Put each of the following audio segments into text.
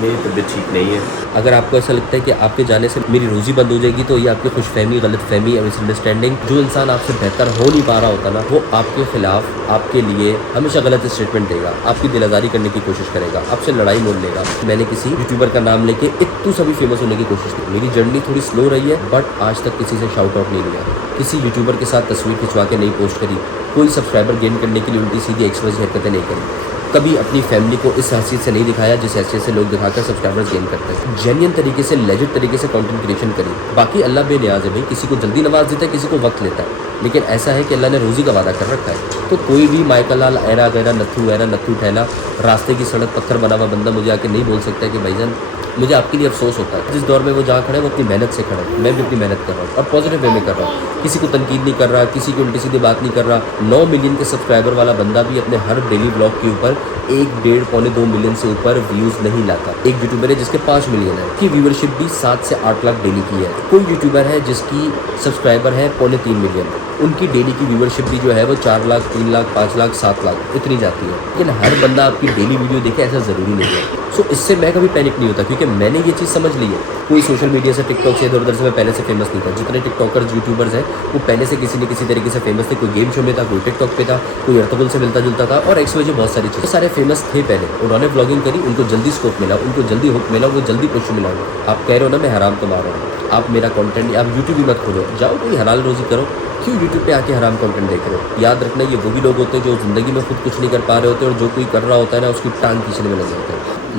मेरी तबीयत ठीक नहीं है। अगर आपको ऐसा लगता है कि आपके जाने से मेरी रोज़ी बंद हो जाएगी, तो ये आपकी खुशफहमी, गलतफहमी और मिसअंडरस्टैंडिंग। जो इंसान आपसे बेहतर हो नहीं पा रहा होता ना, वो आपके खिलाफ, आपके लिए हमेशा गलत स्टेटमेंट देगा, आपकी दिलाजारी करने की कोशिश करेगा, आपसे लड़ाई मोल लेगा। मैंने किसी यूट्यूबर का नाम लेके इतनी सभी फेमस होने की कोशिश की। मेरी जर्नी थोड़ी स्लो रही है, बट आज तक किसी से शाउट आउट नहीं लिया, किसी यूट्यूबर के साथ तस्वीर खिंचवा के नहीं पोस्ट करी, कोई सब्सक्राइबर गेन करने के लिए उल्टी सीधी एक्सप्रेस हरकतें नहीं करी, कभी अपनी फैमिली को इस हैसियत से नहीं दिखाया जिस हैसियत से लोग दिखाकर सब्सक्राइबर्स गेन करते हैं। जेन्युइन तरीके से, लेजिट तरीके से कंटेंट क्रिएशन करी। बाकी अल्लाह बेनियाज है भाई, किसी को जल्दी नवाज देता है, किसी को वक्त लेता है, लेकिन ऐसा है कि अल्लाह ने रोज़ी का वादा कर रखा है। तो कोई भी माइकल लाल ऐरा गैरा नत्थू ठहला रास्ते की सड़क पत्थर बना हुआ बंदा मुझे आके नहीं बोल सकता है कि भाईजान मुझे आपके लिए अफसोस होता है। जिस दौर में वो जहाँ खड़े वो अपनी मेहनत से खड़े, मैं भी अपनी मेहनत कर रहा हूँ और पॉजिटिव वे में कर रहा हूँ। किसी को तनकीद नहीं कर रहा, किसी की उल्टी सीधी बात नहीं कर रहा। 9 मिलियन के सब्सक्राइबर वाला बंदा भी अपने हर डेली ब्लॉग के ऊपर 1, 1.5, पौने 2 मिलियन से ऊपर व्यूज़ नहीं लाता। एक यूट्यूबर है जिसके 5 मिलियन है, की व्यूवरशिप भी 7 से 8 लाख डेली की है। कोई यूट्यूबर है जिसकी सब्सक्राइबर है पौने 3 मिलियन, उनकी डेली की व्यूवरशिप भी जो है वो 4 लाख, 3 लाख, 5 लाख, 7 लाख इतनी जाती है। लेकिन हर बंदा आपकी डेली वीडियो देखे ऐसा ज़रूरी नहीं है। सो इससे मैं कभी पैनिक नहीं होता, क्योंकि मैंने ये चीज़ समझ ली है। कोई सोशल मीडिया से, टिकटॉक से, इधर उधर से मैं पहले से फेमस नहीं था। जितने टिकटॉकर्स, यूट्यूबर्स हैं वो पहले से किसी न किसी तरीके से फेमस थे। कोई गेम शो में था, कोई टिकटॉक पे था, कोई अर्तुगरुल से मिलता जुलता था, और एक्स वजह बहुत सारी चीज़ें। सारे फेमस थे पहले, उन्होंने व्लॉगिंग करी, उनको जल्दी स्कोप मिला, उनको जल्दी हुक मिला, वो जल्दी पुश मिला। आप कह रहे हो ना मैं हराम कमा रहा हूँ, आप मेरा कंटेंट, आप यूट्यूब ही मत खोलो, जाओ कोई हलाल रोज़ी करो। क्यों यूट्यूब पे आके हराम कंटेंट देख रहे हो? याद रखना, ये वो भी लोग होते हैं जो ज़िंदगी में खुद कुछ नहीं कर पा रहे होते, और जो कोई कर रहा होता है ना उसकी टांग खींचने में लग जाता है।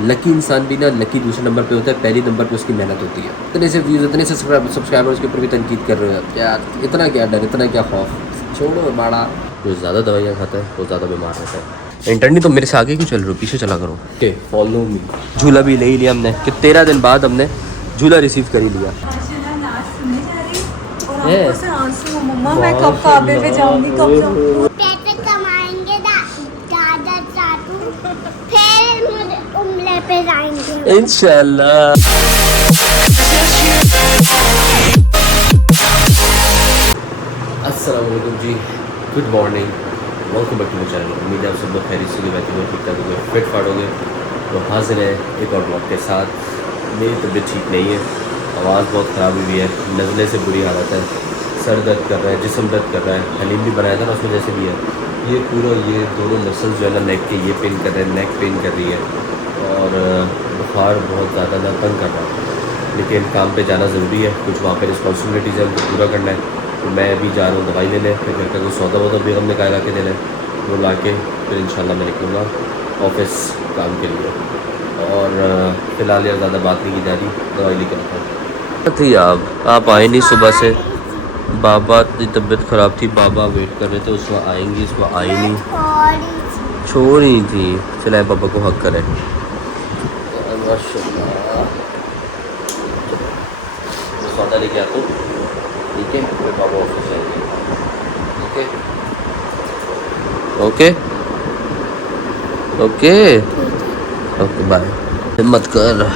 लकी इंसान भी ना लकी दूसरे नंबर पे होता है, पहली नंबर पे उसकी मेहनत होती है। इतने से व्यूज़, इतने से सब्सक्राइबर्स के ऊपर भी तनकीद कर रहे हो यार, इतना क्या डर, इतना क्या खौफ, छोड़ो माड़ा। जो ज़्यादा दवाइयाँ खाता है वो ज़्यादा बीमार रहता है। इंटरनी तो मेरे से आगे क्यों चल रहे हो, पीछे चला करो। Okay, follow me. झूला भी ले ही लिया हमने कि 13 दिन बाद हमने झूला रिसीव कर ही लिया। मम्मा मैं कब काबे पे जाऊंगी, कब जाऊंगी? पैसे कमाएंगे दादा चाचू, फिर मुझे उम्र पे जाएंगे इंशाल्लाह। अस्सलाम वालेकुम जी, good morning, welcome back to my channel. उम्मीद है आप सब लोग खैरियत से बैठे ठीक ठाक होंगे, फिट फाट होंगे। तो हाजिर है एक और ब्लॉग के साथ। मेरी तबीयत ठीक नहीं है, आवाज़ बहुत ख़राब हुई है, नज़ले से बुरी हालत है, सर दर्द कर रहा है, जिस्म दर्द कर रहा है। हलीम भी बनाया था ना, उसमें जैसे भी है ये पूरा, ये दोनों मसल्स जो है ना नेक के, ये पेन कर रहे हैं, नेक पेन कर रही है, और बुखार बहुत ज़्यादा ना तंग कर रहा है। लेकिन काम पे जाना ज़रूरी है, कुछ वहाँ पे रिस्पॉन्सिबिलिटीज़ है, उनको पूरा करना है। तो मैं अभी जा रहा हूँ दवाई लेने, फिर घर का कोई सौदा वौदा बेगम ने कहा ला के देना है, वो ला के फिर इंशाल्लाह मैं निकलूँगा ऑफिस काम के लिए। और फ़िलहाल यार ज़्यादा बात नहीं की जा रही, दवाई लेकर आता थी। आप आए नहीं सुबह से, बाबा की तबीयत ख़राब थी, बाबा वेट कर रहे थे, उसमें आएंगी, उसमें आई नहीं, छोड़ ही थी। चलाए पापा को हक करें। सौदा लेके आता हूँ, ठीक है, फिर बाबा ऑफिस जाएंगे। Okay okay okay okay, bye. हिम्मत कर,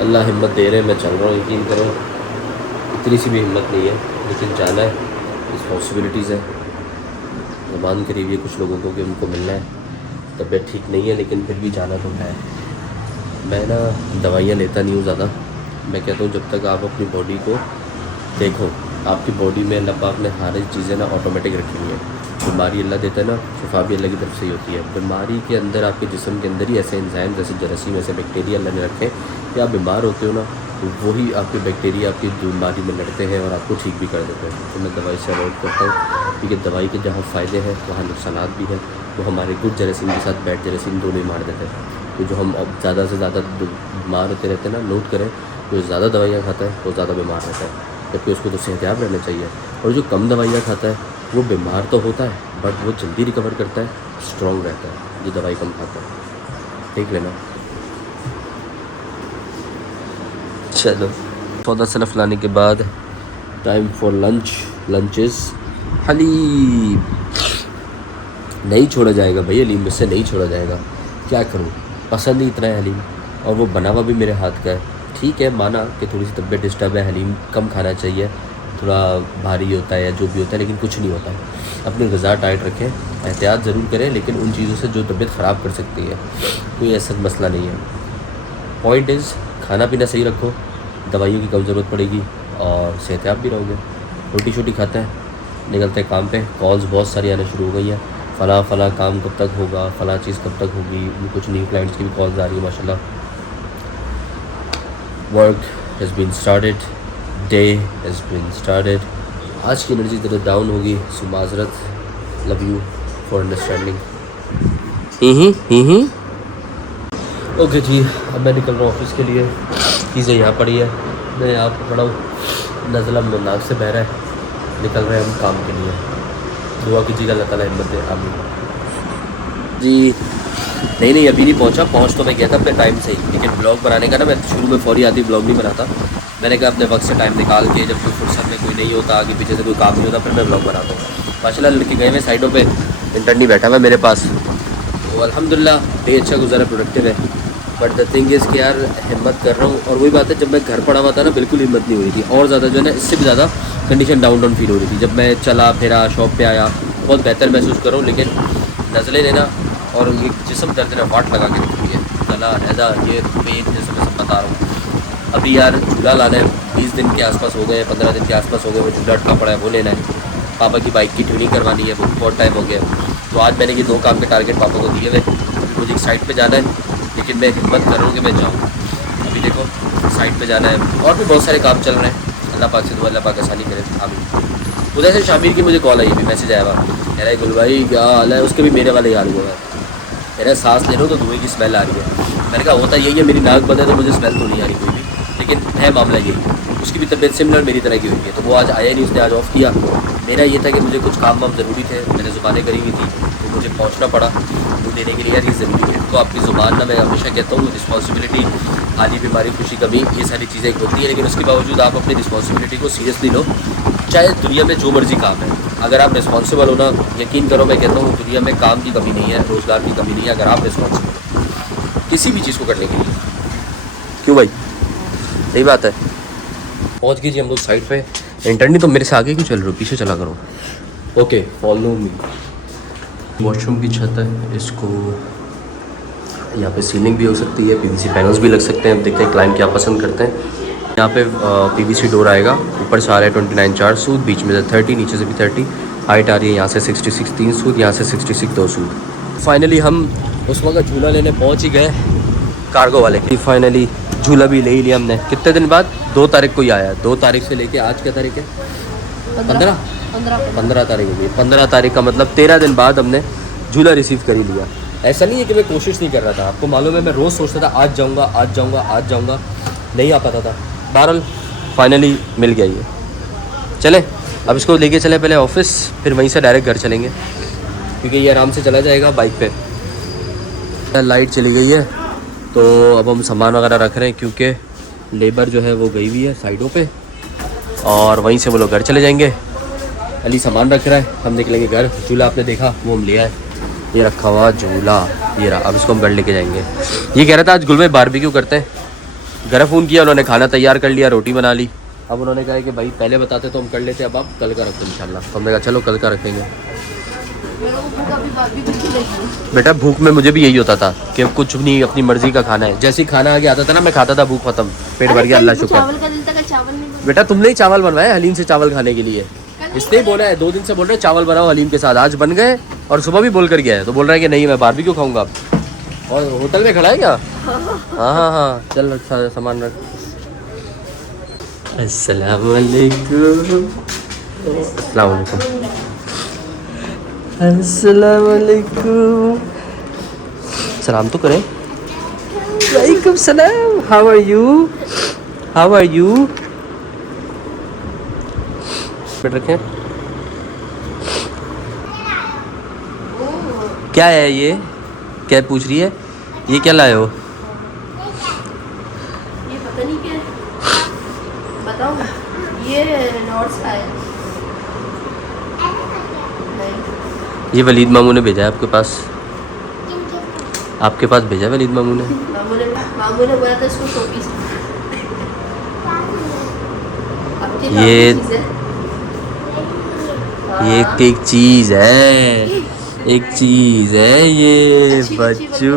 अल्लाह हिम्मत दे रहे हैं, मैं चल रहा हूँ, यकीन करो। इतनी सी भी हिम्मत नहीं है, लेकिन जाना है, रिस्पॉन्सिबिलिटीज़ है। ज़बान करीब है कुछ लोगों को कि उनको मिलना है, तबीयत ठीक नहीं है, लेकिन फिर भी जाना तो है। मैं ना दवाइयाँ लेता नहीं हूँ ज़्यादा। मैं कहता हूँ जब तक आप अपनी बॉडी को देखो, आपकी बॉडी में अल्लाह पाक ने हर चीज़ें ना ऑटोमेटिक रखी हुई है। बीमारी अल्लाह देता है ना, शिफा भी अल्लाह की तरफ से ही होती है। बीमारी के अंदर, आपके जिस्म के अंदर ही ऐसे एंजाइम, जैसे जरासीम, ऐसे बैक्टीरिया अल्लाह ने रखे कि आप बीमार होते हो ना, तो वही आपके बैक्टीरिया आपकी बीमारी में लड़ते हैं और आपको ठीक भी कर देते हैं। तो मैं दवाई से अवॉइड करता हूँ, क्योंकि दवाई के जहाँ फ़ायदे हैं वहाँ नुकसान भी हैं। वो हमारे गुड जरासीम के साथ बैड जरासीम दोनों ही मार देते हैं। तो जो हम अब ज़्यादा से ज़्यादा बीमार होते रहते हैं ना, नोट करें, जो ज़्यादा दवाइयाँ खाता है वो ज़्यादा बीमार रहता है, जबकि उसको तो सेहतयाब रहना चाहिए। और जो कम दवाइयाँ खाता है वो बीमार तो होता है, बट वो जल्दी रिकवर करता है, स्ट्रॉन्ग रहता है, जो दवाई कम खाता है। देख लेना। चलो, सौदा सलफ लाने के बाद time for lunch. Lunch is haleem. नहीं छोड़ा जाएगा भाई, हलीम मुझसे नहीं छोड़ा जाएगा। क्या करूँ, पसंद ही इतना है हलीम, और वो बना हुआ भी मेरे हाथ का है। ठीक है, माना कि थोड़ी सी तबीयत डिस्टर्ब है, हलीम कम खाना चाहिए, थोड़ा भारी होता है या जो भी होता है, लेकिन कुछ नहीं होता है। अपनी ग़िज़ा टाइट रखें, एहतियात ज़रूर करें, लेकिन उन चीज़ों से जो तबीयत ख़राब कर सकती है, कोई ऐसा मसला नहीं है। पॉइंट इज़ खाना पीना सही रखो, दवाइयों की कम ज़रूरत पड़ेगी और सेहतयाब भी रहोगे। रोटी शोटी खाते हैं, निकलते हैं काम पे। कॉल्स बहुत सारी आना शुरू हो गई हैं, फ़लाँ काम कब तक होगा, फ़लाँ चीज़ कब तक होगी। कुछ न्यू क्लाइंट्स की भी कॉल्स आ रही है माशाल्लाह। Work has been started, day has been started. आज की एनर्जी ज़रा डाउन होगी, सो माज़रत, love you for understanding. Okay जी, अब मैं निकल रहा हूँ ऑफिस के लिए। चीज़ें यहाँ पड़ी है, मैं यहाँ पर पड़ा हूँ, नज़ला में नाक से बह रहा है। निकल रहे हैं हम काम के लिए। दुआ कीजिएगा अल्लाह ताला हिम्मत दे, आमीन जी। नहीं अभी नहीं पहुँच तो मैं गया था अपने टाइम से ही, लेकिन ब्लॉग बनाने का ना, मैं शुरू में फौरी आती ब्लॉग नहीं बनाता। मैंने कहा अपने वक्त से टाइम निकाल के, जब कोई फुर्सत में कोई नहीं होता, आगे पीछे से कोई काम नहीं होता, फिर मैं ब्लॉग बनाता हूँ। माशाल्लाह लड़के गए हुए साइडों पे, इंटर्न नहीं बैठा हुआ मेरे पास, तो अल्हम्दुलिल्लाह डे अच्छा गुजरा, प्रोडक्टिव है। बट द थिंग इज़ कि यार हिम्मत कर रहा हूँ। और वही बात है, जब मैं घर पड़ा हुआ था ना, बिल्कुल हिम्मत नहीं हो रही थी, और ज़्यादा जो है ना, इससे भी ज़्यादा कंडीशन डाउन फील हो रही थी। जब मैं चला फिरा, शॉप पे आया, बहुत बेहतर महसूस कर रहा हूँ। लेकिन नज़लें लेना और ये जिस्म दर्द ने वाट लगा के रखी है, गला हैदा, ये पेन, जैसे मैं सब बता रहा हूँ। अभी यार झूला लाना है, 20 दिन के आसपास हो गए, 15 दिन के आसपास हो गए, वो झूला अटका पड़ा है, वो लेना है। पापा की बाइक की ट्यूनिंग करवानी है, वो बहुत टाइम हो गया। तो आज मैंने ये 2 काम के टारगेट पापा को दिए हुए। मुझे एक साइड पे जाना है, लेकिन मैं हिम्मत कर रहा हूँ कि मैं जाऊँ। अभी देखो साइड पे जाना है, और भी बहुत सारे काम चल रहे हैं। अल्लाह पाक से दुआ, अल्लाह पाक आसानी करे। आमीन। उधर से शामिर की मुझे कॉल आई, भी मैसेज आया हुआ, कह रहा है गुल भाई क्या हाल है। उसके भी मेरे वाले हाल हुआ है, कह रहा है सांस ले लो तो धुएँ की स्मेल आ रही है। मैंने कहा होता यही है, मेरी नाक बंद है तो मुझे स्मेल तो नहीं आ रही कोई भी, लेकिन है मामला यही। उसकी भी तबीयत सिमिलर मेरी तरह की हुई है, तो वो आज आया नहीं, उसने आज ऑफ किया। मेरा ये था कि मुझे कुछ काम वाम ज़रूरी थे, मैंने ज़ुबानें करी हुई थी, तो मुझे पहुंचना पड़ा। वो देने के लिए यार ये ज़रूरी है। तो आपकी ज़ुबान ना, मैं हमेशा कहता हूँ, रिस्पॉन्सिबिलिटी, हाली बीमारी, खुशी कमी, ये सारी चीज़ें होती है, लेकिन उसके बावजूद आप अपनी रिस्पॉन्सिबिलिटी को सीरियसली लो। चाहे दुनिया में जो मर्जी काम है, अगर आप रिस्पॉन्सिबल हो ना, यकीन करो मैं कहता हूँ दुनिया में काम की कमी नहीं है, रोज़गार की कमी नहीं है, अगर आप रिस्पॉन्सिबल हो किसी भी चीज़ को करने के लिए। क्यों भाई, सही बात है। पहुंच गए जी हम लोग साइड पे। इंटरनी तो मेरे से आगे क्यों चल रहे हो, पीछे चला करो। Okay follow me. वॉशरूम की छत है, इसको यहाँ पे सीलिंग भी हो सकती है, पीवीसी पैनल्स भी लग सकते हैं। देखते हैं क्लाइंट क्या पसंद करते हैं। यहाँ पे पीवीसी डोर आएगा, ऊपर से आ रहा है 29 4 सूत, बीच में से 30, नीचे से भी 30। हाइट आ रही है यहाँ से 66 3 सूत, यहाँ से 66 2 सूत। फाइनली हम उस वक्त झूला लेने पहुँच ही गए कार्गो वाले की। फाइनली झूला भी ले ही लिया हमने। कितने दिन बाद? 2 तारीख को ही आया। 2 तारीख से लेके आज क्या तारीख है? 15 तारीख हो गई। 15 तारीख का मतलब 13 दिन बाद हमने झूला रिसीव कर ही लिया। ऐसा नहीं है कि मैं कोशिश नहीं कर रहा था, आपको मालूम है मैं रोज़ सोचता था आज जाऊँगा आज जाऊँगा आज जाऊँगा, नहीं आ पाता था। बहरहाल फाइनली मिल गया ये। चले अब इसको लेके चले पहले ऑफिस, फिर वहीं से डायरेक्ट घर चलेंगे, क्योंकि ये आराम से चला जाएगा बाइक पे। लाइट चली गई है तो अब हम सामान वगैरह रख रहे हैं, क्योंकि लेबर जो है वो गई हुई है साइडों पे, और वहीं से वो लोग घर चले जाएंगे। अली सामान रख रहा है, हम निकलेंगे घर। झूला आपने देखा, वो हम लिया है, ये रखा हुआ झूला, ये रहा। अब इसको हम घर लेके जाएंगे। ये कह रहा था आज गुल में बारबेक्यू करते हैं। घर फ़ोन किया, उन्होंने खाना तैयार कर लिया, रोटी बना ली। अब उन्होंने कहा कि भाई पहले बताते तो हम कर लेते, अब आप कल का रखो इंशाल्लाह। तो हमने कहा चलो कल का रखेंगे। बेटा भूख में मुझे भी यही होता था कि कुछ नहीं, अपनी मर्जी का खाना है। जैसे ही खाना आगे आता था ना, मैं खाता था, भूख खत्म, पेट भर गया, अल्लाह शुक्र। बेटा तुमने ही चावल बनवाए हलीम से चावल खाने के लिए, इसने ही बोला है। 2 दिन से बोल रहे चावल बनाओ हलीम के साथ, आज बन गए। और सुबह भी बोल कर गया है, तो बोल रहा है कि नहीं मैं बारबेक्यू खाऊंगा। और होटल में खड़ा है क्या? हाँ चल रख सामान रख। अस्सलाम वालेकुम। अस्सलाम वालेकुम। अस्सलाम वालेकुम। सलाम तो करें। वालेकुम सलाम। How are you? How are you? पेट रखें। क्या है ये? क्या पूछ रही है? ये क्या लाए हो? ये पता नहीं क्या बताऊं, ये नोट्स लाए। ये वलीद मामू ने भेजा है आपके पास? आपके पास भेजा वलीद मामू ने? मामू ने बोला था इसको शोपीस। ये एक चीज़ है, एक चीज़ है ये बच्चू।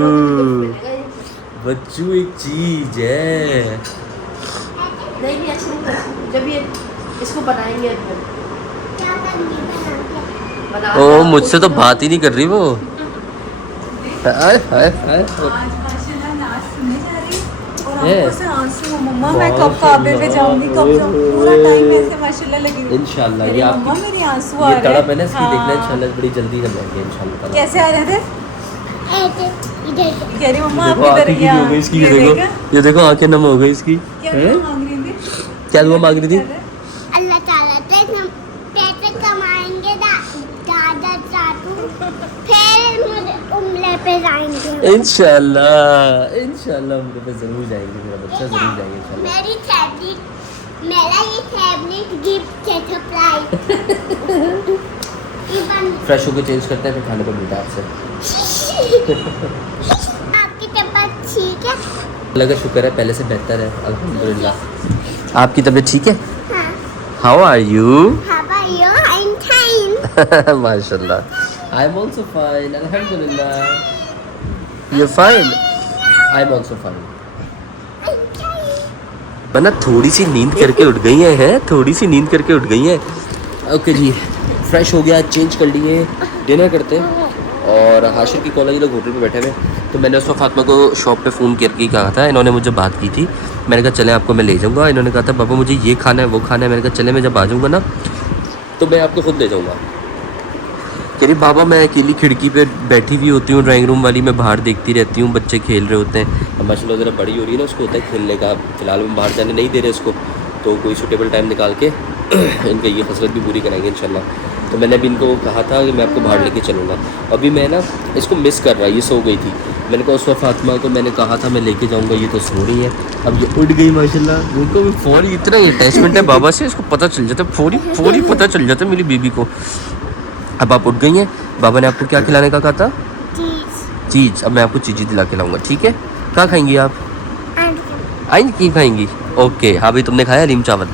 बच्चू एक चीज है। नहीं नहीं अच्छी नहीं लगती। जब ये इसको बनाएंगे अंदर क्या करनी बना बना ओ मुझसे तो बात ही नहीं कर रही वो। हाय हाय हाय। आज माशाल्लाह नाच सुनने जा रही और है। आंखों से आंसू मम्मा मैं कब काबे पे जाऊंगी कब जाऊंगी पूरा टाइम ऐसे माशाल्लाह लगी हुई। इंशाल्लाह अरे ये मम्मा आपकी मेरे आंसू आ ये रहे हैं। तड़प है ना इसकी देखना हाँ। इंशाल्लाह बड़ी जल्दी हम आएंगे इंशाल्लाह। कैसे आ रहे थे? ऐसे इधर कह रही मम्मा आप देखो किधर आंखें गया? हो गई इसकी, ये देखा? देखो ये देखो आंखें नम हो गई इसकी। क्या हैं? दुआ मांग रही थी? क्या दुआ मांग रही थी? अल्लाह ताला पैसे कमाएंगे दादा चाचू फिर मुझे उम्र पे जाएंगे। इंशाल्लाह इंशाल्लाह हम पे जरूर जाएंगे, मेरा बच्चा जरूर जाएंगे इंशाल्लाह। मेरी फेवरेट मेरा ये फेवरेट गिफ्ट है सरप्राइज। फ्रेश होकर चेंज करते हैं फिर खाने को मिलता है आपसे। आपकी तबीयत ठीक है? अल्लाह का शुक्र है पहले से बेहतर है अल्हम्दुलिल्लाह। आपकी तबीयत ठीक है? हाँ। How are you? How are you? I'm fine. माशाल्लाह। आई एम आल्सो फाइन अल्हम्दुलिल्लाह। You fine? I am also fine. I'm fine. बना थोड़ी सी नींद करके उठ गई हैं, थोड़ी सी नींद करके उठ गई हैं। ओके जी फ्रेश हो गया, चेंज कर लिए, डिनर करते हैं। और हाशिर की कॉलेज लोग होटल पे बैठे हुए, तो मैंने उसको फातिमा को शॉप पे फ़ोन करके कहा था, इन्होंने मुझे बात की थी। मैंने कहा चले आपको मैं ले जाऊँगा, इन्होंने कहा था पापा मुझे ये खाना है वो खाना है। मैंने कहा चले मैं जब आ जाऊँगा ना तो मैं आपको खुद ले जाऊँगा। कह रही बाबा मैं अकेली खिड़की पे बैठी हुई होती हूँ ड्राइंग रूम वाली, मैं बाहर देखती रहती हूँ, बच्चे खेल रहे होते हैं। अब माशाल्लाह ज़रा बड़ी हो रही है ना, उसको होता है खेलने का। फ़िलहाल हम बाहर जाने नहीं दे रहे इसको, तो कोई सूटेबल टाइम निकाल के इनका ये हसरत भी पूरी कराएंगे इंशाल्लाह। तो मैंने अभी इनको कहा था कि मैं आपको बाहर लेके चलूँगा। अभी मैं ना इसको मिस कर रहा, ये सो गई थी। मैंने कहा उस वक्त फातिमा को मैंने कहा था मैं लेके जाऊँगा, ये तो सो रही है। अब ये उठ गई माशाल्लाह। उनको भी फ़ौरी इतना अटैचमेंट है बाबा से, इसको पता चल जाता है, फ़ौरी पता चल जाता है मेरी बीबी को। अब आप उठ गई हैं, बाबा ने आपको क्या खिलाने का कहा था? चीज़। अब मैं आपको चीज़ी दिला के लाऊँगा, ठीक है? क्या खाएंगी आप? आइंद की खाएंगी? ओके। हाँ भाई तुमने खाया नीम चावल?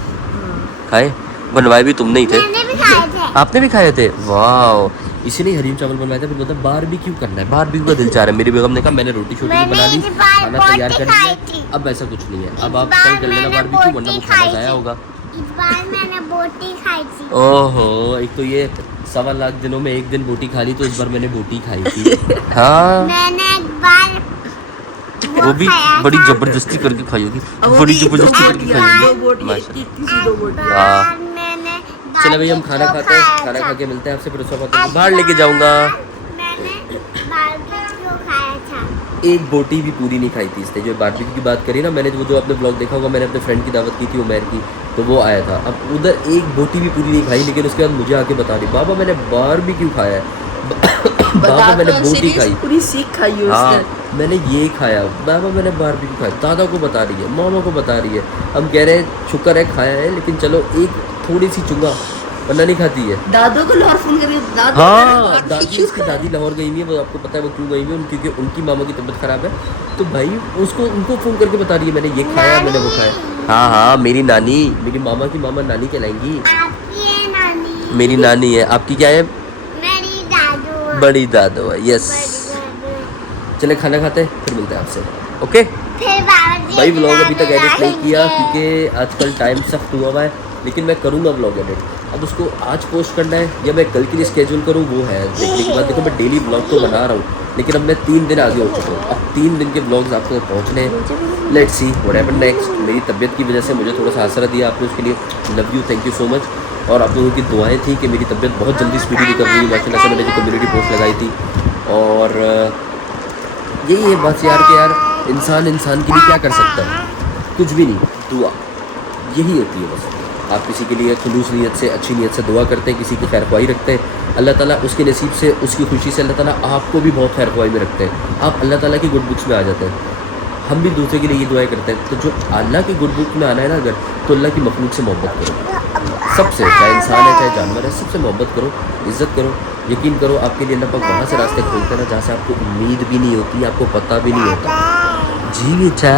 खाए? बनवाए भी तुमने ही थे। मैंने भी खाए थे। आपने भी खाए थे? वाह इसीलिए हरीम चावल बनवाया था। फिर मतलब बारबेक्यू करना है, बारबेक्यू का दिल चाह रहा है। मेरी बेगम ने कहा मैंने रोटी छोटी मैंने बना ली, इस बार खाना तैयार बोटी कर खाई लिया। थी। अब ऐसा कुछ नहीं है, अब इस आप बार कल कर लेना मैंने बारबेक्यू, वरना वो बोटी खाना खाई ज़ाया थी। होगा। इस बार मैंने बोटी खाई थी। ओहो एक तो ये 1.25 लाख दिनों में एक दिन बोटी खा ली, तो इस बार मैंने बोटी खाई थी। हाँ मैंने एक बार वो भी खाया बड़ी था। जबरदस्ती करके खाई होगी, बड़ी जबरदस्ती करके खाई होगी। एक हाँ। बार मैंने चलो भाई हम खाना बारबेक्यू खाते हैं, खाया खाना था। खा के मिलते हैं आपसे। फिर उसके बाद एक बाहर लेके बार जाऊंगा। मैंने बारबेक्यू खाया था। एक बोटी भी पूरी नहीं खाई थी इसने। जो बारबेक्यू की बात करी ना मैंने, वो जो आपने ब्लॉग देखा होगा, मैंने अपने फ्रेंड की दावत की थी उमैर की, तो वो आया था। अब उधर एक बोटी भी पूरी नहीं खाई, लेकिन उसके बाद मुझे आके बता रही बाबा मैंने बारबेक्यू खाया है, बाबा मैंने बोटी खाई, पूरी सीख खाई है हाँ उसने। मैंने ये खाया, बाबा मैंने बारबेक्यू खाया। दादा को बता रही है, मामा को बता रही है। हम कह रहे हैं शुक्र है खाया है, लेकिन चलो एक थोड़ी सी चुंगा, वरना नहीं खाती है। दादो को लाहौर फोन करके दादो हाँ दादी, उसकी दादी लाहौर गई हुई है, वो आपको पता है वो क्यों गई हुई है, क्योंकि उनकी मामा की तबीयत ख़राब है। तो भाई उसको उनको फ़ोन करके बता रही है मैंने ये खाया, मैंने वो खाया। हाँ हाँ मेरी नानी, मेरी मामा की मामा नानी कहलाएंगी। आपकी है नानी? मेरी नानी है। आपकी क्या है? मेरी दादू। बड़ी दादू है। यस चले खाना खाते हैं, फिर मिलते हैं आपसे। ओके फिर बाबा जी भाई व्लॉग अभी तक एडिट नहीं किया लाएंगे। क्योंकि आजकल टाइम सख्त हुआ हुआ है, लेकिन मैं करूँगा व्लॉग एडिट। अब उसको आज पोस्ट करना है या मैं कल के लिए स्केड्यूल करूँ, वो है देखने के बाद। देखो मैं डेली व्लॉग तो बना रहा हूँ, लेकिन अब मैं 3 दिन आगे हो चुका हूँ। अब 3 दिन के व्लॉग्स आपको पहुँचने हैं। Let's see whatever next. मेरी तबीयत की वजह से मुझे थोड़ा सा आसरा दिया आपने, उसके लिए love you, thank you so much. और आप लोगों की दुआएं थी कि मेरी तबीयत बहुत जल्दी स्पीडी रिकवरी हुई माशाल्लाह से। मैंने जो कम्युनिटी पोस्ट लगाई थी, और यही है बस यार कि यार इंसान के लिए क्या कर सकता है, कुछ भी नहीं। दुआ यही होती है बस। आप किसी के लिए खुलूस नीयत से, अच्छी नीयत से दुआ करते हैं, किसी की खैर ख्वाही रखते हैं, अल्लाह ताला उसके नसीब से, उसकी खुशी से अल्लाह ताला आपको भी बहुत खैर ख्वाही में रखते हैं। आप अल्लाह ताला की गुड बुक्स में आ जाते हैं। हम भी दूसरे के लिए ये दुआएं करते हैं। तो जो अल्लाह की गुड बुक में आना है ना अगर, तो अल्लाह की मखलूक से मोहब्बत करो सबसे, चाहे इंसान है चाहे जानवर है, सबसे मोहब्बत करो, इज़्ज़त करो। यकीन करो आपके लिए अल्लाह पाक वहाँ से रास्ते खोलते हैं ना जहाँ से आपको उम्मीद भी नहीं होती, आपको पता भी नहीं होता। जी बेटा,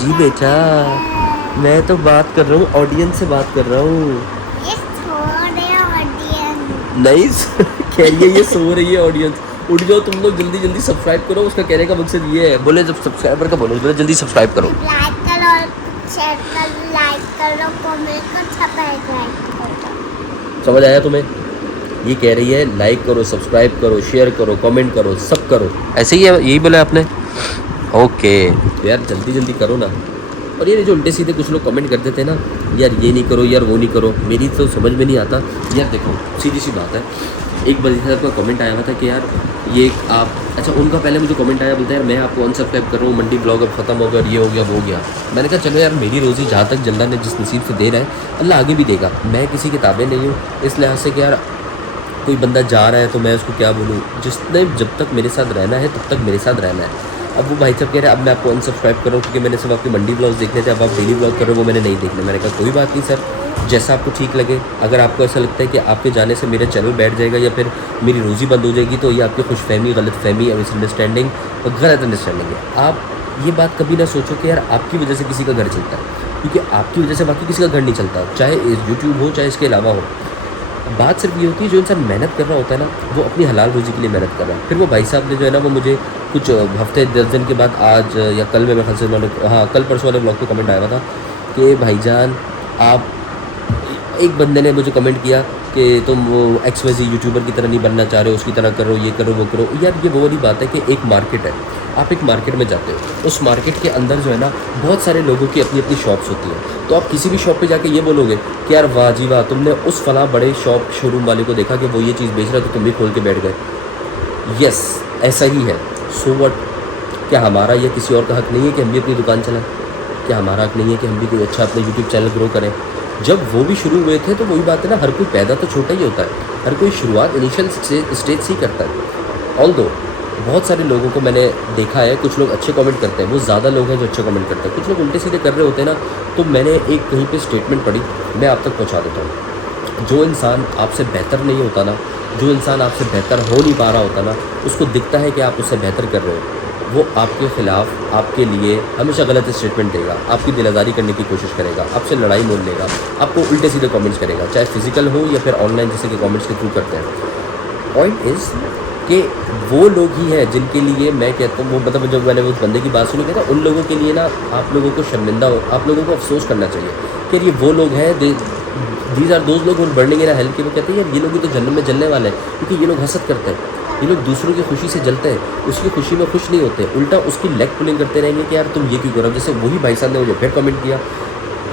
जी बेटा, मैं तो बात कर रहा हूँ, ऑडियंस से बात कर रहा हूँ। ये सो रहे ऑडियंस। नहीं कह रही है ये सो रही है ऑडियंस। उठ जाओ तुम लोग, जल्दी जल्दी सब्सक्राइब करो। उसका कहने का मकसद ये है, बोले जब सब्सक्राइबर का बोले जल्दी सब्सक्राइब करो। लाइक करो, शेयर करो, लाइक करो, कमेंट करो, सब लाइक करो। समझ आया तुम्हें? ये कह रही है लाइक करो, सब्सक्राइब करो, शेयर करो, कमेंट करो, सब करो। ऐसे ही है, यही बोला आपने? ओके तो यार जल्दी जल्दी करो ना। और ये जो उल्टे सीधे कुछ लोग कमेंट करते थे ना, यार ये नहीं करो, यार वो नहीं करो, मेरी तो समझ में नहीं आता। यार देखो सीधी सी बात है, एक बंदे साहब का कमेंट आया हुआ था कि यार ये आप, अच्छा उनका पहले मुझे कमेंट आया, बोलता है यार मैं आपको अनसब्सक्राइब कर रहा हूँ, मंडी ब्लॉग अब खत्म हो गया और ये हो गया वो हो गया। मैंने कहा चलो यार मेरी रोज़ी जहाँ तक अल्लाह ने जिस नसीब से दे रहा है अल्लाह आगे भी देगा। मैं किसी किताबें नहीं हूँ, इस लिहाज से कि यार कोई बंदा जा रहा है तो मैं उसको क्या बोलूँ। जिसने जब तक मेरे साथ रहना है तब तक मेरे साथ रहना है। अब वो भाई साहब कह रहे हैं अब मैं आपको अनसब्सक्राइब कर रहा हूँ क्योंकि मैंने सिर्फ आपके मंडी ब्लॉग्स देखने थे, अब आप डेली ब्लॉग कर रहे हो वो मैंने नहीं देखने। मैंने कहा कोई बात नहीं सर, जैसा आपको ठीक लगे। अगर आपको ऐसा लगता है कि आपके जाने से मेरा चैनल बैठ जाएगा या फिर मेरी रोज़ी बंद हो जाएगी तो ये आपकी खुशफहमी, गलतफहमी और मिसअंडरस्टैंडिंग और गलत अंडरस्टैंडिंग है। आप ये बात कभी ना सोचो कि यार आपकी वजह से किसी का घर चलता है, क्योंकि आपकी वजह से बाकी किसी का घर नहीं चलता, चाहे यूट्यूब हो चाहे इसके अलावा हो। बात सिर्फ ये होती है जो इंसान मेहनत कर रहा होता है ना वो अपनी हलाल रोज़ी के लिए मेहनत कर रहा है। फिर वो भाई साहब ने जो है ना वो मुझे कुछ हफ्ते 10 दिन के बाद आज या कल में मैं से हाँ कल परसों वाले ब्लॉग पे कमेंट आया हुआ था कि भाईजान आप, एक बंदे ने मुझे कमेंट किया कि तुम वो XYZ यूट्यूबर की तरह नहीं बनना चाह रहे हो, उसकी तरह करो, ये करो वो करो। यार ये वो वाली बात है कि एक मार्केट है, आप एक मार्केट में जाते हो, उस मार्केट के अंदर जो है ना बहुत सारे लोगों की अपनी अपनी शॉप्स होती हैं। तो आप किसी भी शॉप पे जाके ये बोलोगे कि यार वाह जी वाह तुमने उस फला बड़े शॉप शोरूम वाले को देखा कि वो ये चीज़ बेच रहा है तो तुम भी खोल के बैठ गए। यस ऐसा ही है। सो व्हाट, क्या हमारा या किसी और का हक नहीं है कि हम भी अपनी दुकान चलाएं? क्या हमारा हक नहीं है कि हम भी कोई अच्छा अपना यूट्यूब चैनल ग्रो करें? जब वो भी शुरू हुए थे तो वही बात है ना, हर कोई पैदा तो छोटा ही होता है, हर कोई शुरुआत इनिशियल स्टेज से ही करता है। ऑल्दो बहुत सारे लोगों को मैंने देखा है, कुछ लोग अच्छे कमेंट करते हैं, वो ज़्यादा लोग हैं जो अच्छे कमेंट करते हैं, कुछ लोग उल्टे सीधे कर रहे होते हैं ना। तो मैंने एक कहीं पे स्टेटमेंट पढ़ी, मैं आप तक पहुंचा देता हूँ। जो इंसान आपसे बेहतर नहीं होता ना, जो इंसान आपसे बेहतर हो नहीं पा रहा होता ना, उसको दिखता है कि आप उससे बेहतर कर रहे हो, वो आपके ख़िलाफ़, आपके लिए हमेशा गलत स्टेटमेंट देगा, आपकी दिलादारी करने की कोशिश करेगा, आपसे लड़ाई मोल लेगा, आपको उल्टे सीधे कमेंट्स करेगा, चाहे फिजिकल हो या फिर ऑनलाइन जैसे कि कमेंट्स के थ्रू करते हैं। पॉइंट इज़ कि वो लोग ही हैं जिनके लिए मैं कहता हूँ, वो मतलब जब मैंने उस बंदे की बात सुनी कहता उन लोगों के लिए ना आप लोगों को शर्मिंदा हो, आप लोगों को अफसोस करना चाहिए कि ये वो लोग हैं, दीज आर दोज लोग बर्निंग इन हेल के। वो कहते हैं यार ये लोग भी तो जन्नत में जलने वाले हैं, क्योंकि ये लोग हसद करते हैं, ये लोग दूसरों की खुशी से जलते हैं, उसकी खुशी में खुश नहीं होते, उल्टा उसकी लेग पुलिंग करते रहेंगे कि यार तुम ये क्यों करो। जैसे वही भाई साहब ने मुझे फिर कमेंट किया,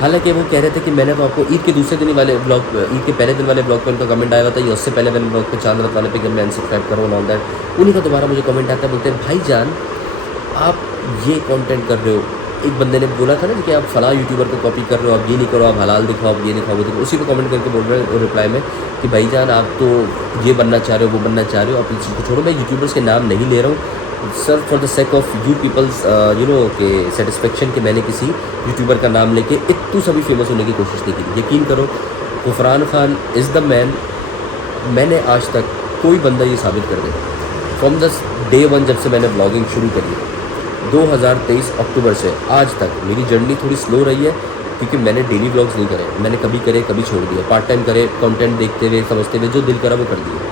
हालांकि वो कह रहे थे कि मैंने तो आपको ईद के दूसरे दिन वाले ब्लॉग, ईद के पहले दिन वाले ब्लॉग पे उनका कमेंट आया हुआ था, ये उससे पहले वाले ब्लॉग पे चांद रात वाले पे कि मैं अनसब्सक्राइब करो ऑल दैट, उन्हीं का दोबारा मुझे कमेंट आता है, बोलते हैं भाईजान आप ये कंटेंट कर रहे हो। एक बंदे ने बोला था ना कि आप फला यूट्यूबर को कॉपी कर रहे हो, आप ये नहीं करो, आप हलाल दिखाओ, आप ये दिखाओ वो दिखाओ, उसी पे कमेंट करके बोल रहे हैं रिप्लाई में कि भाईजान आप तो ये बनना चाह रहे हो, वो बनना चाह रहे हो, आप इस चीज़ को छोड़ो। मैं यूट्यूबर्स के नाम नहीं ले रहा हूँ sir, for the sake of you peoples you know के सेटिस्फेक्शन कि मैंने किसी यूट्यूबर का नाम लेके इतनी सभी फेमस होने की कोशिश नहीं की। यकीन करो Gufran Khan is the man. मैंने आज तक कोई बंदा ये साबित कर दे, फ्रॉम द डे वन जब से मैंने ब्लॉगिंग शुरू करी 2023 अक्टूबर से आज तक, मेरी जर्नी थोड़ी स्लो रही है क्योंकि मैंने डेली ब्लॉग्स नहीं करे, मैंने कभी करे कभी छोड़ दिया, पार्ट टाइम करे, कंटेंट देखते हुए समझते हुए जो दिल करा वो कर दिया।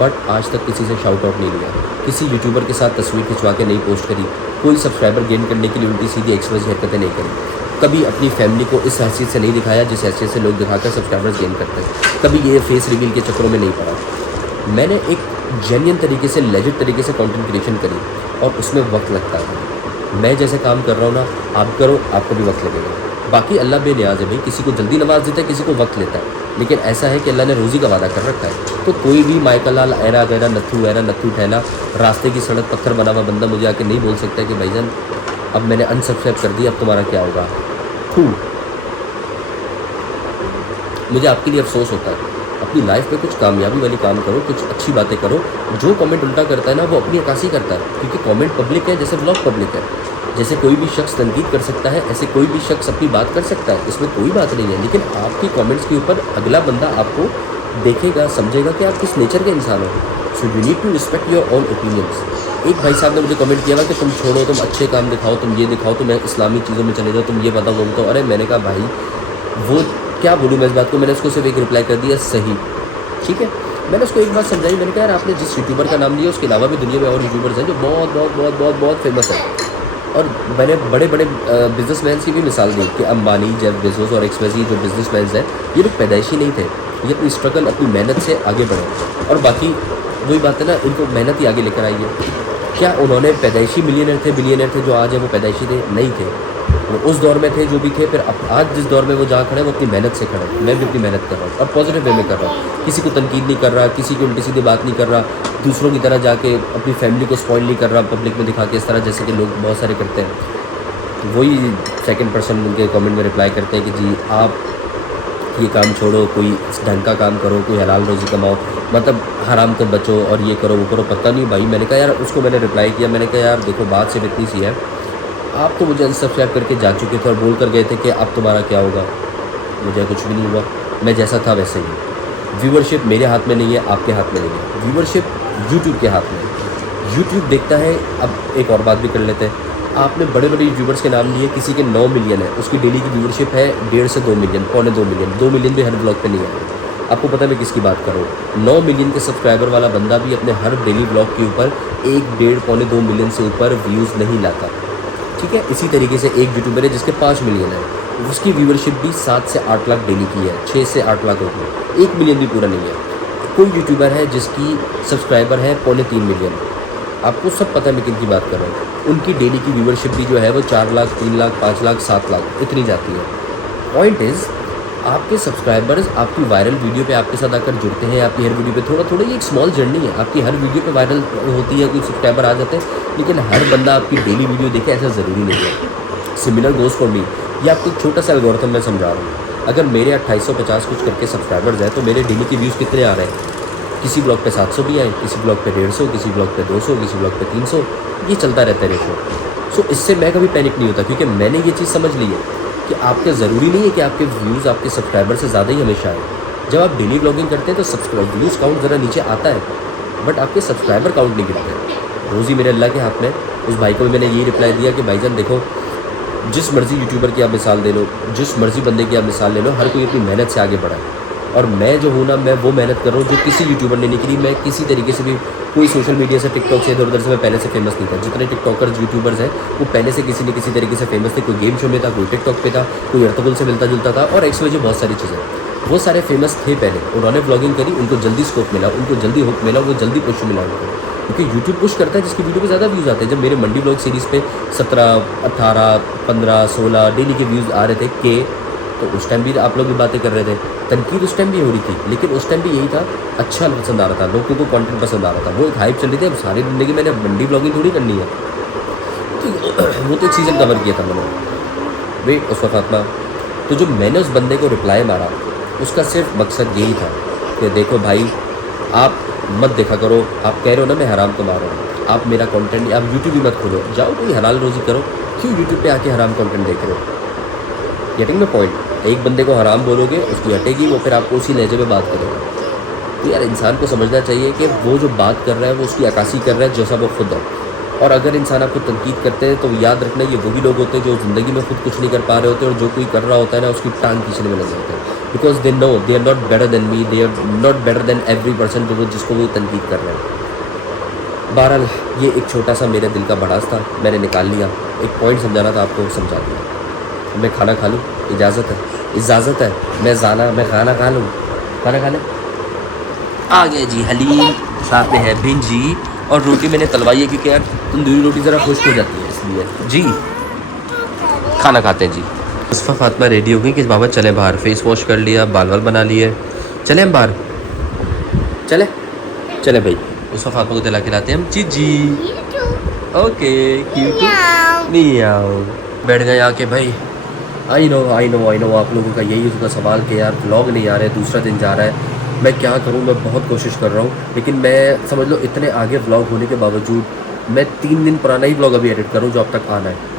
बट आज तक किसी से शाउट आउट नहीं लिया, किसी यूट्यूबर के साथ तस्वीर खिंचवा के नहीं पोस्ट करी, कोई सब्सक्राइबर गेन करने के लिए उल्टी सीधी XYZ हरकतें नहीं करी, कभी अपनी फैमिली को इस हैसियत से नहीं दिखाया जिस हैसियत से लोग दिखाकर सब्सक्राइबर्स गेन करते हैं, कभी ये फेस रिवील के चक्करों में नहीं पड़ा। मैंने एक जेन्युइन तरीके से, लेजिट तरीके से कंटेंट क्रिएशन करी और उसमें वक्त लगता है। मैं जैसे काम कर रहा हूँ ना आप करो, आपको भी वक्त लगेगा। बाकी अल्लाह बेनियाज़ है भाई, किसी को जल्दी नवाज देता है, किसी को वक्त लेता है, लेकिन ऐसा है कि अल्लाह ने रोज़ी का वादा कर रखा है। तो कोई भी माइकल लाल ऐरा गैरा नत्थू ठहला रास्ते की सड़क पत्थर बना हुआ बंदा मुझे आके नहीं बोल सकता कि भाईजान अब मैंने अनसब्सक्राइब कर दिया, अब तुम्हारा क्या होगा। मुझे आपके लिए अफसोस होता है। अपनी लाइफ में कुछ कामयाबी वाली काम करो, कुछ अच्छी बातें करो। जो कमेंट उल्टा करता है ना वो अपनी अक्कासी करता है, क्योंकि कमेंट पब्लिक है, जैसे ब्लॉग पब्लिक है। जैसे कोई भी शख्स तनकीद कर सकता है, ऐसे कोई भी शख्स अपनी बात कर सकता है, इसमें कोई बात नहीं है। लेकिन आपकी कमेंट्स के ऊपर अगला बंदा आपको देखेगा, समझेगा कि आप किस नेचर के इंसान हो। So you need to respect your own opinions. एक भाई साहब ने मुझे कमेंट किया था कि तुम छोड़ो, तुम अच्छे काम दिखाओ, तुम ये दिखाओ, तुम इस्लामी चीज़ों में चले जाओ, तुम ये बताओ वो बताओ। अरे मैंने कहा भाई वो क्या बोलूँ मैं इस बात को, मैंने उसको सिर्फ एक रिप्लाई कर दिया सही, ठीक है। मैंने उसको एक बात समझाई, मैंने कहा यार आपने जिस यूट्यूबर का नाम लिया उसके अलावा भी दुनिया में और यूट्यूबर्स हैं जो बहुत बहुत बहुत बहुत बहुत फेमस है। और मैंने बड़े बड़े बिजनेसमैन की भी मिसाल दी कि अंबानी, जेफ बेजोस और एक्सवाईजेड जो बिजनेसमैन हैं, ये लोग पैदाइशी नहीं थे, ये अपनी स्ट्रगल अपनी मेहनत से आगे बढ़े। और बाकी वही बात है ना, इनको मेहनत ही आगे लेकर आई है। क्या उन्होंने पैदाइशी मिलियनर थे, बिलियनर थे जो आज है वो पैदाइशी थे? नहीं थे, वो उस दौर में थे जो भी थे। फिर अब आज जिस दौर में वो जहाँ खड़े हैं वो अपनी मेहनत से खड़े हैं। मैं भी अपनी मेहनत कर रहा हूँ और पॉजिटिव वे में कर रहा हूँ, किसी को तनकीद नहीं कर रहा, किसी की उल्टी सीधी बात नहीं कर रहा, दूसरों की तरह जाके अपनी फैमिली को स्पॉइल नहीं कर रहा पब्लिक में दिखा के, इस तरह जैसे कि लोग बहुत सारे करते हैं। तो वही सेकंड पर्सन उनके कमेंट में रिप्लाई करते हैं कि जी आप ये काम छोड़ो, कोई ढंग का काम करो, कोई हलाल रोज़ी कमाओ, मतलब हराम से बचो और ये करो वो करो। पता नहीं भाई, मैंने कहा यार, उसको मैंने रिप्लाई किया, मैंने कहा यार देखो बात सिर्फ इतनी सी है, आप तो मुझे अनसब्सक्राइब करके जा चुके थे और बोल कर गए थे कि अब तुम्हारा क्या होगा। मुझे कुछ भी नहीं हुआ, मैं जैसा था वैसे ही। व्यूवरशिप मेरे हाथ में नहीं है, आपके हाथ में नहीं है, व्यूवरशिप यूट्यूब के हाथ में है। यूट्यूब देखता है। अब एक और बात भी कर लेते हैं, आपने बड़े बड़े यूट्यूबर्स के नाम लिए, किसी के 9 मिलियन है, उसकी डेली की व्यूवरशिप है 1.5 से 2 मिलियन, पौने 2 मिलियन, 2 मिलियन भी हर ब्लॉग पे नहीं है। आपको पता है मैं किसकी बात कर रहा हूँ? 9 मिलियन के सब्सक्राइबर वाला बंदा भी अपने हर डेली ब्लॉग के ऊपर 1, 1.5, पौने 2 मिलियन से ऊपर व्यूज़ नहीं लाता। ठीक है, इसी तरीके से एक यूट्यूबर है जिसके 5 मिलियन है, उसकी व्यूवरशिप भी 7 से 8 लाख डेली की है, 6 से 8 लाख होगी, 1 मिलियन भी पूरा नहीं है। कोई यूट्यूबर है जिसकी सब्सक्राइबर है पौने 3 मिलियन, आपको सब पता है मैं किन की बात कर रहा हूँ। उनकी डेली की व्यूवरशिप भी जो है वो 4 लाख, 3 लाख, 5 लाख, 7 लाख इतनी जाती है। पॉइंट इज़, आपके सब्सक्राइबर्स आपकी वायरल वीडियो पे आपके साथ आकर जुड़ते हैं, आपकी हर वीडियो पे थोड़ा थोड़ा, ये एक स्मॉल जर्नी है, आपकी हर वीडियो पे वायरल होती है, कुछ सब्सक्राइबर आ जाते हैं, लेकिन हर बंदा आपकी डेली वीडियो देखे ऐसा ज़रूरी नहीं है। Similar goes for me. ये आपको एक छोटा सा एल्गोरिथम मैं समझा रहा हूँ। अगर मेरे 2850 कुछ करके सब्सक्राइबर्स हैं तो मेरे डेली के व्यूज़ कितने आ रहे हैं? किसी ब्लॉग पे 700 भी आए, किसी ब्लॉग पे 150, किसी ब्लॉग पे 200, किसी ब्लॉग पे 300, ये चलता रहता है रेशो। सो इससे मैं कभी पैनिक नहीं होता, क्योंकि मैंने ये चीज़ समझ ली है कि आपके ज़रूरी नहीं है कि आपके व्यूज़ आपके सब्सक्राइबर से ज़्यादा ही हमेशा आए। जब आप डेली ब्लॉगिंग करते हैं तो सब्सक्राइब व्यूज़ काउंट ज़रा नीचे आता है, बट आपके सब्सक्राइबर काउंट नहीं गिरते। रोज़ी मेरे अल्लाह के हाथ में। उस भाई को भी मैंने यही रिप्लाई दिया कि भाईजान देखो, जिस मर्ज़ी यूट्यूबर की आप मिसाल दे लो, जिस मर्ज़ी बंदे की आप मिसाल ले लो, हर कोई अपनी मेहनत से आगे बढ़ा है। और मैं जो हूँ ना, मैं वो मेहनत कर रहा हूँ जो किसी यूट्यूबर ने नहीं करी। मैं किसी तरीके से भी कोई सोशल मीडिया से, टिकटॉक से, इधर उधर से मैं पहले से फेमस नहीं था। जितने टिकटॉकर्स यूट्यूबर्स हैं वो पहले से किसी न किसी तरीके से फेमस थे। कोई गेम शो में था, कोई टिकटॉक पे था, कोई अर्तुगरुल से मिलता जुलता था, और एक्स बहुत सारी चीज़ें। वो सारे फेमस थे पहले, उन्होंने ब्लॉगिंग करी, उनको जल्दी स्कोप मिला, उनको जल्दी हुक मिला, वो जल्दी पुश मिला उनको, क्योंकि यूट्यूब पुश करता है जिसकी वीडियो पे ज़्यादा व्यूज़ आते हैं। जब मेरे मंडी ब्लॉग सीरीज़ पे 17, 18, 15, 16 डेली के व्यूज़ आ रहे थे तो उस टाइम भी आप लोग भी बातें कर रहे थे, तनकीद उस टाइम भी हो रही थी, लेकिन उस टाइम भी यही था, अच्छा पसंद आ रहा था, लोगों को कंटेंट पसंद आ रहा था, वो एक हाइप चल रही थी। अब सारी ज़िंदगी मैंने मंडी ब्लॉगिंग थोड़ी करनी है, तो वो तो एक सीज़न कवर किया था मैंने वे उस वक्त में। तो जो मैंने उस बंदे को रिप्लाई मारा, उसका सिर्फ मकसद यही था कि देखो भाई, आप मत देखा करो, आप कह रहे हो ना मैं हराम कमा रहा हूँ, आप मेरा कंटेंट, आप यूट्यूब भी मत खोलो, जाओ कोई हलाल रोज़ी करो, क्यों यूट्यूब पे आके हराम कंटेंट देख रहे हो? Getting the point. एक बंदे को हराम बोलोगे, उसकी हटेगी, वो फिर आपको उसी लहजे में बात करेगा। तो यार इंसान को समझना चाहिए कि वो जो बात कर रहा है वो उसकी अक्कासी कर रहा है जैसा वो खुद है। और अगर इंसान आपको तनकीद करते हैं तो याद रखना, ये वही लोग होते हैं जो ज़िंदगी में खुद कुछ नहीं कर पा रहे होते, और जो कोई कर रहा होता है ना उसकी टांग खींचने में लग जाते हैं, because they know they are not better than me, they are not better than every person जो जिसको वो तनकीद कर रहे हैं। बहरहाल ये एक छोटा सा मेरे दिल का भड़ास था, मैंने निकाल लिया, एक पॉइंट समझाना था आपको, समझा दिया। मैं खाना खा लूँ? इजाज़त है, इजाज़त है, मैं खाना खा लूँ, खाना खा लें। आ गया जी हलीम, साथ में है भिंजी, और रोटी मैंने तलवाई है क्योंकि यार तंदूरी रोटी ज़रा खुश्क हो जाती है, इसलिए जी खाना खाते हैं जी। मुस्तफ़ा फातिमा रेडी हो गई कि बाबा चले बाहर, फेस वॉश कर लिया, बाल वाल बना लिए, चले हम बाहर, चले भाई। मुस्तफ़ा फातिमा को दिला के लाते हैं हम जी। ओके क्यूट नहीं आओ, बैठ गए आके भाई। आई नो आप लोगों का यही उसका सवाल कि यार व्लॉग नहीं आ रहे, दूसरा दिन जा रहा है, मैं क्या करूं? मैं बहुत कोशिश कर रहा हूं, लेकिन मैं समझ लो इतने आगे व्लॉग होने के बावजूद मैं 3 दिन पुराना ही व्लॉग अभी एडिट करूं जो अब तक आना है।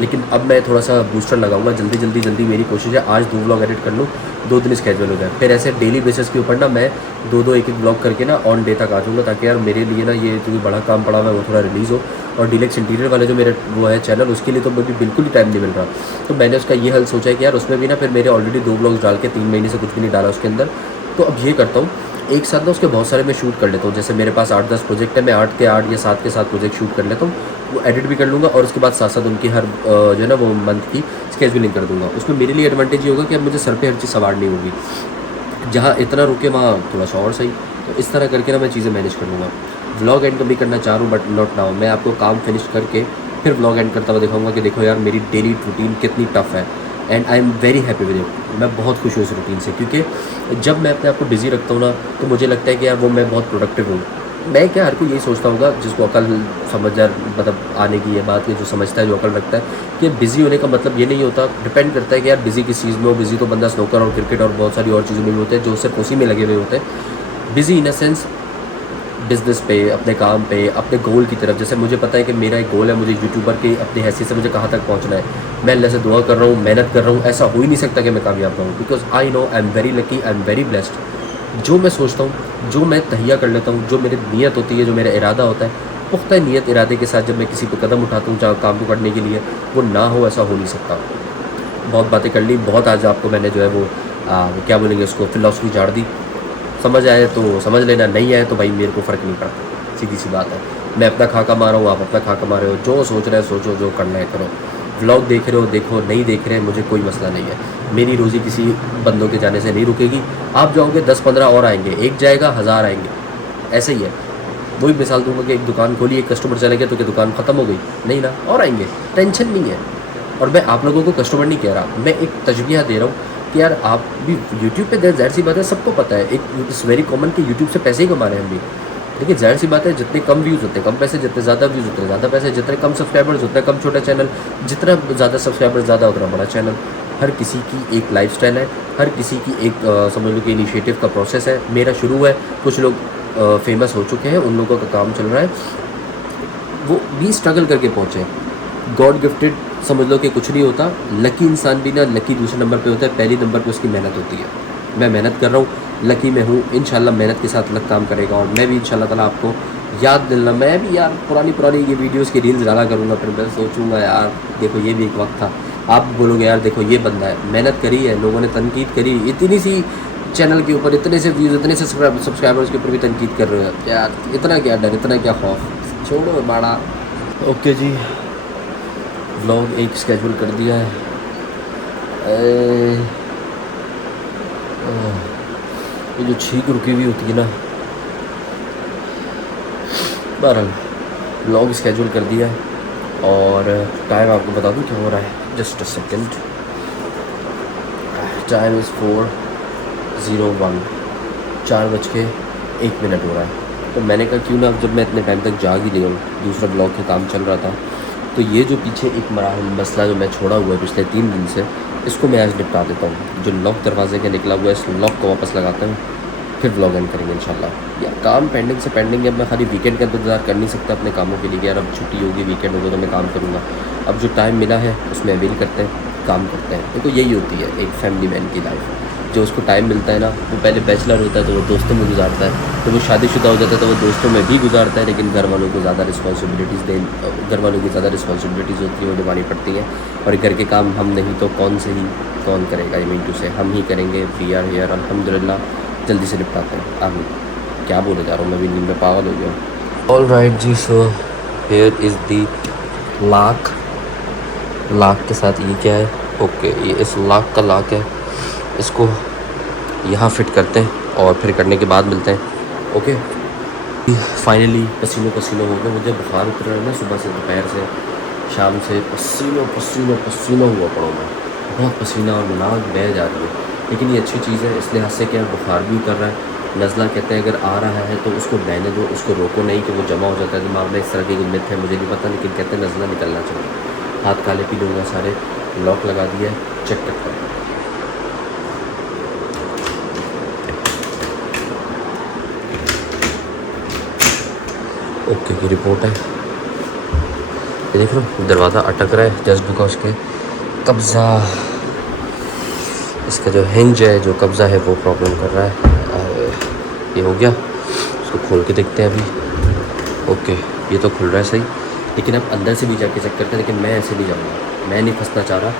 लेकिन अब मैं थोड़ा सा बूस्टर लगाऊंगा, जल्दी मेरी कोशिश है आज 2 व्लॉग एडिट कर लूँ, 2 दिन स्केड्यूल हो जाए, फिर ऐसे डेली बेसिस के ऊपर ना मैं 2 एक व्लॉग करके ना ऑन डे तक आ जाऊँगा, ताकि यार मेरे लिए ना ये जो बड़ा काम पड़ा हुआ है वो थोड़ा रिलीज़ हो। और डीलक्स इंटीरियर वाले जो मेरे वो है चैनल, उसके लिए तो मुझे बिल्कुल ही टाइम नहीं मिल रहा। तो मैंने उसका ये हल सोचा है कि यार उसमें भी ना फिर मेरे ऑलरेडी 2 व्लॉग्स डाल के 3 महीने से कुछ भी नहीं डाला उसके अंदर, तो अब ये करता हूँ एक साथ ना उसके बहुत सारे मैं शूट कर लेता हूँ। जैसे मेरे पास 8-10 प्रोजेक्ट है, मैं 8 के 8 या 7 के 7 प्रोजेक्ट शूट कर लेता हूँ, वो एडिट भी कर लूँगा और उसके बाद साथ साथ उनकी हर जो है ना वो मंथ की स्केड्यूलिंग कर दूँगा। उसमें मेरे लिए एडवांटेज ये होगा कि अब मुझे सर पे हर चीज़ सवारनी होगी, जहाँ इतना रुके वहाँ थोड़ा सा और सही। तो इस तरह करके ना मैं चीज़ें मैनेज कर लूँगा। व्लॉग एंड कभी करना चाह रहा हूँ बट नॉट नाउ। मैं आपको काम फिनिश करके फिर व्लॉग एंड करता हुआ दिखाऊंगा कि देखो यार मेरी डेली रूटीन कितनी टफ है, and I am very happy with it. मैं बहुत खुश हूँ इस रूटीन से, क्योंकि जब मैं अपने आप को बिज़ी रखता हूँ ना तो मुझे लगता है कि यार वो मैं बहुत प्रोडक्टिव हूँ। मैं क्या, हर कोई यही सोचता होगा जिसको अकल समझदार मतलब आने की है बात, की जो समझता है, जो अकल रखता है कि बिज़ी होने का मतलब ये नहीं होता। डिपेंड करता है कि यार बिज़ी किस चीज़ में हो। बिज़ी तो बंदा स्नोकर और क्रिकेट और बहुत सारी और चीज़ों में भी होते हैं जो सिर्फ उसी में लगे हुए होते हैं। Busy in a sense business पे, अपने काम पे, अपने गोल की तरफ। जैसे मुझे पता है कि मेरा एक गोल है, मुझे यूट्यूबर की अपनी हैसियत से मुझे कहाँ तक पहुँचना है। मैं अल्लाह से दुआ कर रहा हूँ, मेहनत कर रहा हूँ, ऐसा हो ही नहीं सकता कि मैं कामयाब रहूँ, because I know I am very lucky, I am very blessed. जो मैं सोचता हूँ, जो मैं तहिया कर लेता हूँ, जो मेरी नीयत होती है, जो मेरा इरादा होता है, पुख्ता नीयत इरादे के साथ जब मैं किसी पे कदम उठाता हूँ जहाँ काम को करने के लिए, वो ना हो ऐसा हो नहीं सकता। बहुत बातें कर ली, बहुत आज आपको मैंने जो है वो क्या बोलेंगे उसको, फिलॉसफी झाड़ दी। समझ आए तो समझ लेना, नहीं आए तो भाई मेरे को फ़र्क नहीं पड़ता, सीधी सी बात है। मैं अपना खाका मारा हूँ, आप अपना खाका मारे हो, जो सोच रहे हैं सोचो, जो करना है करो। व्लॉग देख रहे हो देखो, नहीं देख रहे हैं मुझे कोई मसला नहीं है। मेरी रोज़ी किसी बंदों के जाने से नहीं रुकेगी। आप जाओगे 10-15 और आएंगे, एक जाएगा 1000 आएंगे, ऐसे ही है। वही मिसाल दूंगा कि एक दुकान खोली, एक कस्टमर चले गया तो क्या दुकान ख़त्म हो गई? नहीं ना, और आएंगे, टेंशन नहीं है। और मैं आप लोगों को कस्टमर नहीं कह रहा, मैं एक तजबिया दे रहा हूँ कि यार आप भी यूट्यूब पे, ज़ाहिर सी बात है सबको पता है, एक इट्स वेरी कॉमन कि यूट्यूब से पैसे ही कमा रहे हैं हम भी। लेकिन ज़ाहिर सी बात है जितने कम व्यूज़ होते हैं कम पैसे, जितने ज़्यादा व्यूज़ होते हैं ज़्यादा पैसे, जितने कम सब्सक्राइबर्स उतना कम छोटा चैनल, जितना ज़्यादा सब्सक्राइबर्स ज़्यादा उतना बड़ा चैनल। हर किसी की एक लाइफस्टाइल है, हर किसी की एक समझ लो कि इनिशिएटिव का प्रोसेस है। मेरा शुरू है, कुछ लोग फेमस हो चुके हैं, उन लोगों का काम चल रहा है, वो भी स्ट्रगल करके पहुँचे। गॉड गिफ्टेड समझ लो कि कुछ नहीं होता। लकी इंसान भी ना लकी दूसरे नंबर पे होता है, पहली नंबर पे उसकी मेहनत होती है। मैं मेहनत कर रहा हूँ, लकी मैं हूँ, इंशाल्लाह मेहनत के साथ लक काम करेगा और मैं भी इंशाल्लाह ताला आपको याद दिलाना। मैं भी यार पुरानी ये वीडियोस की रील्स डाला करूँगा, फिर मैं सोचूंगा यार देखो ये भी एक वक्त था। आप बोलोगे यार देखो ये बंदा है, मेहनत करी है, लोगों ने तनकीद करी, इतनी सी चैनल के ऊपर इतने से व्यूज़, इतने से सब्सक्राइबर्स के ऊपर भी तनकीद कर रहे हो यार, इतना क्या डर, इतना क्या खौफ, छोड़ो बाड़ा। ओके जी, व्लॉग एक स्केड्यूल कर दिया है। ये जो छींक रुकी हुई होती है ना, बहरहाल व्लॉग स्केड्यूल कर दिया है और टाइम आपको बता दूँ क्या हो रहा है, just a second. Time is 4:01, 4:01 हो रहा है। तो मैंने कहा क्यों ना जब मैं इतने टाइम तक जाग ही नहीं हूँ, दूसरा ब्लॉग का काम चल रहा था, तो ये जो पीछे एक मसला जो मैं छोड़ा हुआ है पिछले 3 दिन से, इसको मैं आज निपटा देता हूँ। जो लॉक दरवाजे का निकला हुआ है, इस लॉक को वापस लगाता हूँ, फिर व्लॉग एंड करेंगे इंशाल्लाह। या काम पेंडिंग से पेंडिंग है, मैं खाली वीकेंड का इंतजार कर नहीं सकता अपने कामों के लिए यार। अब छुट्टी होगी, वीकेंड होगा तो मैं काम करूँगा। अब जो टाइम मिला है उसमें अवेल करते हैं, काम करते हैं। देखो यही होती है एक फैमिली मैन की लाइफ। जो उसको टाइम मिलता है ना, वो पहले बैचलर होता है तो वो दोस्तों में गुजारता है, तो वो शादीशुदा हो जाता है तो वो दोस्तों में भी गुजारता है। लेकिन घर वालों को ज़्यादा घर वालों की ज़्यादा रिस्पॉन्सिबिलिटीज़ होती है, वो निभानी पड़ती हैं। और घर के काम हम नहीं तो कौन करेगा, आई मीन टू से हम ही करेंगे। वी आर हियर, अल्हम्दुलिल्लाह, जल्दी से निपटाते हैं। आमीन। क्या बोले जा रहा हूँ मैं भी, नींद में पागल हो गया। ऑल राइट जी, सो हेयर इज़ दी लाक के साथ ये क्या है, ओके ये इस लाक का लाक है, इसको यहाँ फिट करते हैं और फिर करने के बाद मिलते हैं। ओके, फाइनली पसीनो हो गया। मुझे बुखार उतर रहा है ना सुबह से, दोपहर से, शाम से पसीनो हुआ पड़ा मैं, बहुत पसीना और नाक बह जा रही है। लेकिन ये अच्छी चीज़ है इस लिहाज से कि बुखार भी उतर रहा है। नज़ला कहते हैं अगर आ रहा है तो उसको बहने दो, उसको रोको नहीं कि वो जमा हो जाता है दिमाग में। इस तरह की मिथ है, मुझे नहीं पता, लेकिन कहते हैं नज़ला निकलना चाहिए। हाथ काले पीले हुए सारे, लॉक लगा दिया है, चेक करते हैं। ओके की रिपोर्ट है, ये देख लो दरवाज़ा अटक रहा है जस्ट बिकॉज के कब्ज़ा, इसका जो हिंज है, जो कब्ज़ा है वो प्रॉब्लम कर रहा है। ये हो गया, इसको खोल के देखते हैं अभी। ओके, ये तो खुल रहा है सही, लेकिन अब अंदर से भी जाके चेक करते हैं। लेकिन मैं ऐसे नहीं जाऊँगा, मैं नहीं फंसना चाह रहा।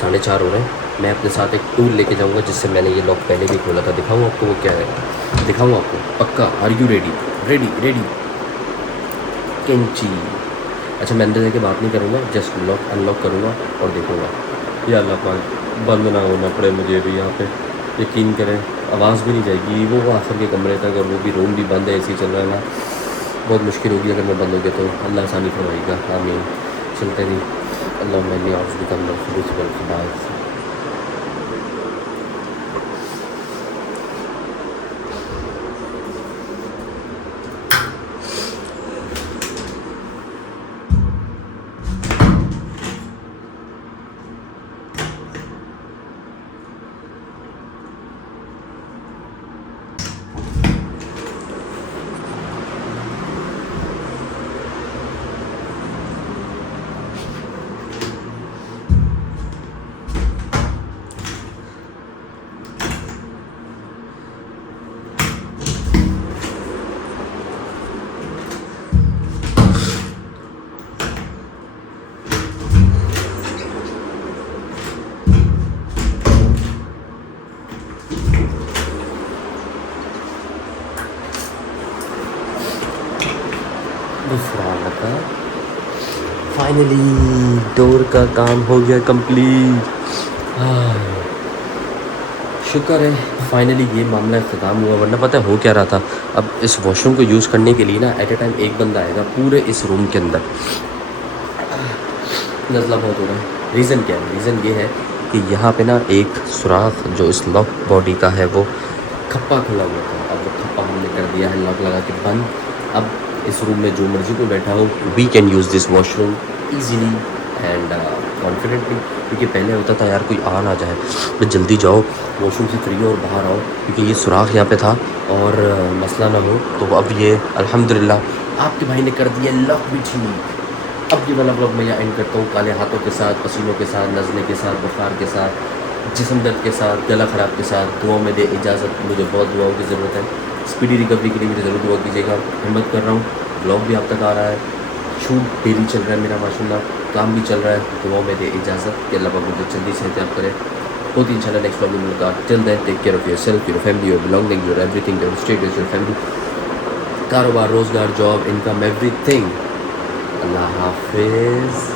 4:30 हो रहे हैं, मैं अपने साथ एक टूल लेके जाऊँगा जिससे मैंने ये लॉक पहले भी खोला था, दिखाऊँ आपको वो क्या है। दिखाऊँ आपको पक्का। Are you ready? Ready ready. कैंची। अच्छा मैं अंदर जाके बात नहीं करूँगा, जस्ट लॉक अनलॉक करूँगा और देखूँगा। या अल्लाह पाक बंद ना होना पड़े मुझे भी यहाँ पे, यकीन करें आवाज़ भी नहीं जाएगी वो आखिर के कमरे तक, और वो भी रूम भी बंद है, एसी चल रहा है ना, बहुत मुश्किल होगी अगर मैं बंद हो गया तो। अल्लाह आसानी फरमाएगा, आमीन। चलते नहीं। अल्लाह मैंने आज भी कम खुदा। फाइनली डोर का काम हो गया कंप्लीट। शुक्र है फाइनली ये मामला ख़त्म हुआ, वरना पता है हो क्या रहा था। अब इस वॉशरूम को यूज़ करने के लिए ना एट ए टाइम एक बंदा आएगा पूरे इस रूम के अंदर। नज़ला बहुत हो रहा है। रीज़न क्या है? रीज़न ये है कि यहाँ पे ना एक सुराख जो इस लॉक बॉडी का है वो खप्पा खुला हुआ था। अब वो खप्पा हमने कर दिया है लॉक लगा के बंद। अब इस रूम में जो मर्जी को बैठा हो we can use this washroom easily and confidently. क्योंकि पहले होता था यार कोई आ ना जाए तो जल्दी जाओ वॉशरूम से फ्री हो और बाहर आओ, क्योंकि ये सुराख यहाँ पे था और मसला ना हो। तो अब ये अल्हम्दुलिल्लाह आपके भाई ने कर दिया लॉक भी ठीक। अब ये वाला ब्लॉग मैं यहाँ एंड करता हूँ काले हाथों के साथ, पसीनों के साथ, नज़ले के साथ, बुखार के साथ, जिस्म दर्द के साथ, गला ख़राब के साथ। दुआओं में दे इजाज़त, मुझे बहुत दुआओं की ज़रूरत है। स्पीडी रिकवरी के लिए मेरी ज़रूर दुआ कीजिएगा। हिम्मत कर रहा हूँ, ब्लॉग भी आप तक आ रहा है, शूट डेली चल रहा है मेरा माशाल्लाह, काम भी चल रहा है। दुआओं में दे इजाज़त कि अल्लाह पाक मुझे जल्दी से याद करे। होती इंशाल्लाह नेक्स्ट ब्लॉग में मुलाकात। Till then take care of yourself, your family, your belonging, your everything, your status, your family, कारोबार, रोज़गार, जॉब, इनकम, एवरीथिंग। अल्लाह हाफिज़।